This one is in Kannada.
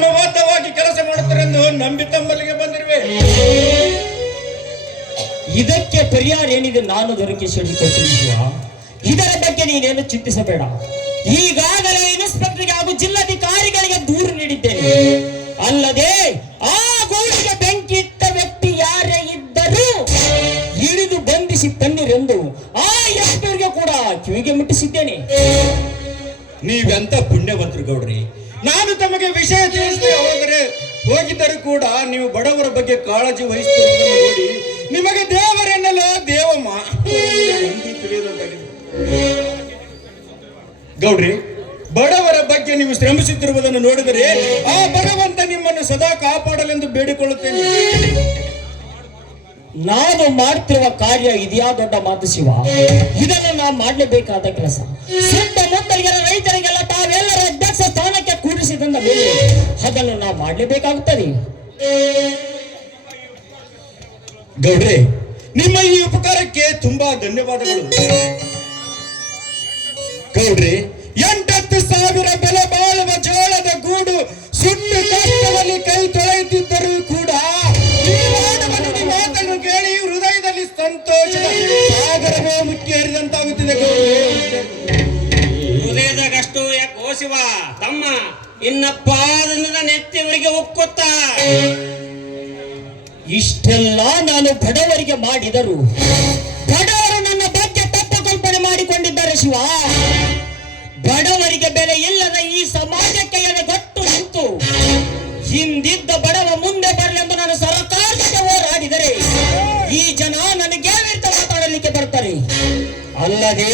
ಕ್ರಮಬದ್ಧವಾಗಿ ಕೆಲಸ ಮಾಡುತ್ತಾರೆಂದು ನಂಬಿ ತಮ್ಮಲ್ಲಿಗೆ ಬಂದಿರುವೆ. ಇದಕ್ಕೆ ಪರಿಹಾರ ಏನಿದೆ ನಾನು ದೊರಕಿಸಿಕೊಟ್ಟಿರುವ. ಇದರ ಬಗ್ಗೆ ನೀನೇನು ಚಿಂತಿಸಬೇಡ. ಈಗಾಗಲೇ ಇನ್ಸ್ಪೆಕ್ಟರ್ಗೆ ಹಾಗೂ ಜಿಲ್ಲಾಧಿಕಾರಿಗಳಿಗೆ ದೂರು ನೀಡಿದ್ದೇನೆ. ಅಲ್ಲದೆ ಆ ಗೂಡಿಗೆ ಬೆಂಕಿ ಇಟ್ಟ ವ್ಯಕ್ತಿ ಯಾರೇ ಇದ್ದರೂ ಹಿಡಿದು ಬಂಧಿಸಿ ತನ್ನಿರೆಂದು ಆ ಎಸ್ಪರ್ಗೆ ಕೂಡ ಕಿವಿಗೆ ಮುಟ್ಟಿಸಿದ್ದೇನೆ. ನೀವೆಂತ ಪುಣ್ಯವಂತರು ಗೌಡ್ರಿ. ನಾನು ತಮಗೆ ವಿಷಯ ತಿಳಿಸದೆ ಹೋಗಿದ್ದರೂ ಕೂಡ ನೀವು ಬಡವರ ಬಗ್ಗೆ ಕಾಳಜಿ ವಹಿಸುತ್ತಿರುವುದನ್ನು ನೋಡಿ ನಿಮಗೆ ದೇವರೆನ್ನಲ್ಲ ದೇವಮ್ಮ ಗೌಡ್ರಿ. ಬಡವರ ಬಗ್ಗೆ ನೀವು ಶ್ರಮಿಸುತ್ತಿರುವುದನ್ನು ನೋಡಿದರೆ ಆ ಭಗವಂತ ನಿಮ್ಮನ್ನು ಸದಾ ಕಾಪಾಡಲೆಂದು ಬೇಡಿಕೊಳ್ಳುತ್ತೇನೆ. ನಾನು ಮಾಡ್ತಿರುವ ಕಾರ್ಯ ಇದೆಯಾ ದೊಡ್ಡ ಮಾತು ಶಿವ. ಇದನ್ನು ನಾವು ಮಾಡಲೇಬೇಕಾದ ಕೆಲಸ. ಸುತ್ತಮುತ್ತಲಿನ ರೈತರಿಗೆಲ್ಲ ತಾವೆಲ್ಲರ ಅಧ್ಯಕ್ಷ ಸ್ಥಾನಕ್ಕೆ ಕೂಡಿಸಿದಂದ ಮೇಲೆ ಅದನ್ನು ನಾವು ಮಾಡಲೇಬೇಕಾಗುತ್ತದೆ. ಗೌಡ್ರೆ, ನಿಮ್ಮ ಈ ಉಪಕಾರಕ್ಕೆ ತುಂಬಾ ಧನ್ಯವಾದಗಳು. ಗೌಡ್ರೆ, 8,000 ಬೆಲೆ ಬಾಳುವ ಜೋಳದ ಗೂಡು ಸುಟ್ಟು ಕಷ್ಟದಲ್ಲಿ ಕೈ ತೊಳೆಯುತ್ತಿದ್ದರೂ ಕೂಡ ಮಾತನ್ನು ಕೇಳಿ ಹೃದಯದಲ್ಲಿ ಸಂತೋಷದ ಸಾಗರವೇ ಮುಖ್ಯ ಹರಿದಂತಾಗುತ್ತಿದೆ. ಹೃದಯದಾಗಷ್ಟು ಯಾಕೋ ಶಿವ ತಮ್ಮ ಇನ್ನಪ್ಪ ನೆತ್ತಿವರಿಗೆ ಉಕ್ಕುತ್ತ. ಇಷ್ಟೆಲ್ಲ ನಾನು ಬಡವರಿಗೆ ಮಾಡಿದರು ಬಡವರು ನನ್ನ ಬಗ್ಗೆ ತಪ್ಪು ಕಲ್ಪನೆ ಮಾಡಿಕೊಂಡಿದ್ದಾರೆ ಶಿವ. ಬಡವರಿಗೆ ಬೆಲೆ ಇಲ್ಲದ ಈ ಸಮಾಜಕ್ಕೆ ಎಲೆಗಟ್ಟು ನಿಂತು ಹಿಂದಿದ್ದ ಬಡವ ಮುಂದೆ ಬರಲೆಂದು ನಾನು ಸರ್ಕಾರಕ್ಕೆ ಹೋರಾಡಿದರೆ ಈ ಜನ ನನಗೆ ಮಾತಾಡಲಿಕ್ಕೆ ಬರ್ತಾರೆ. ಅಲ್ಲದೆ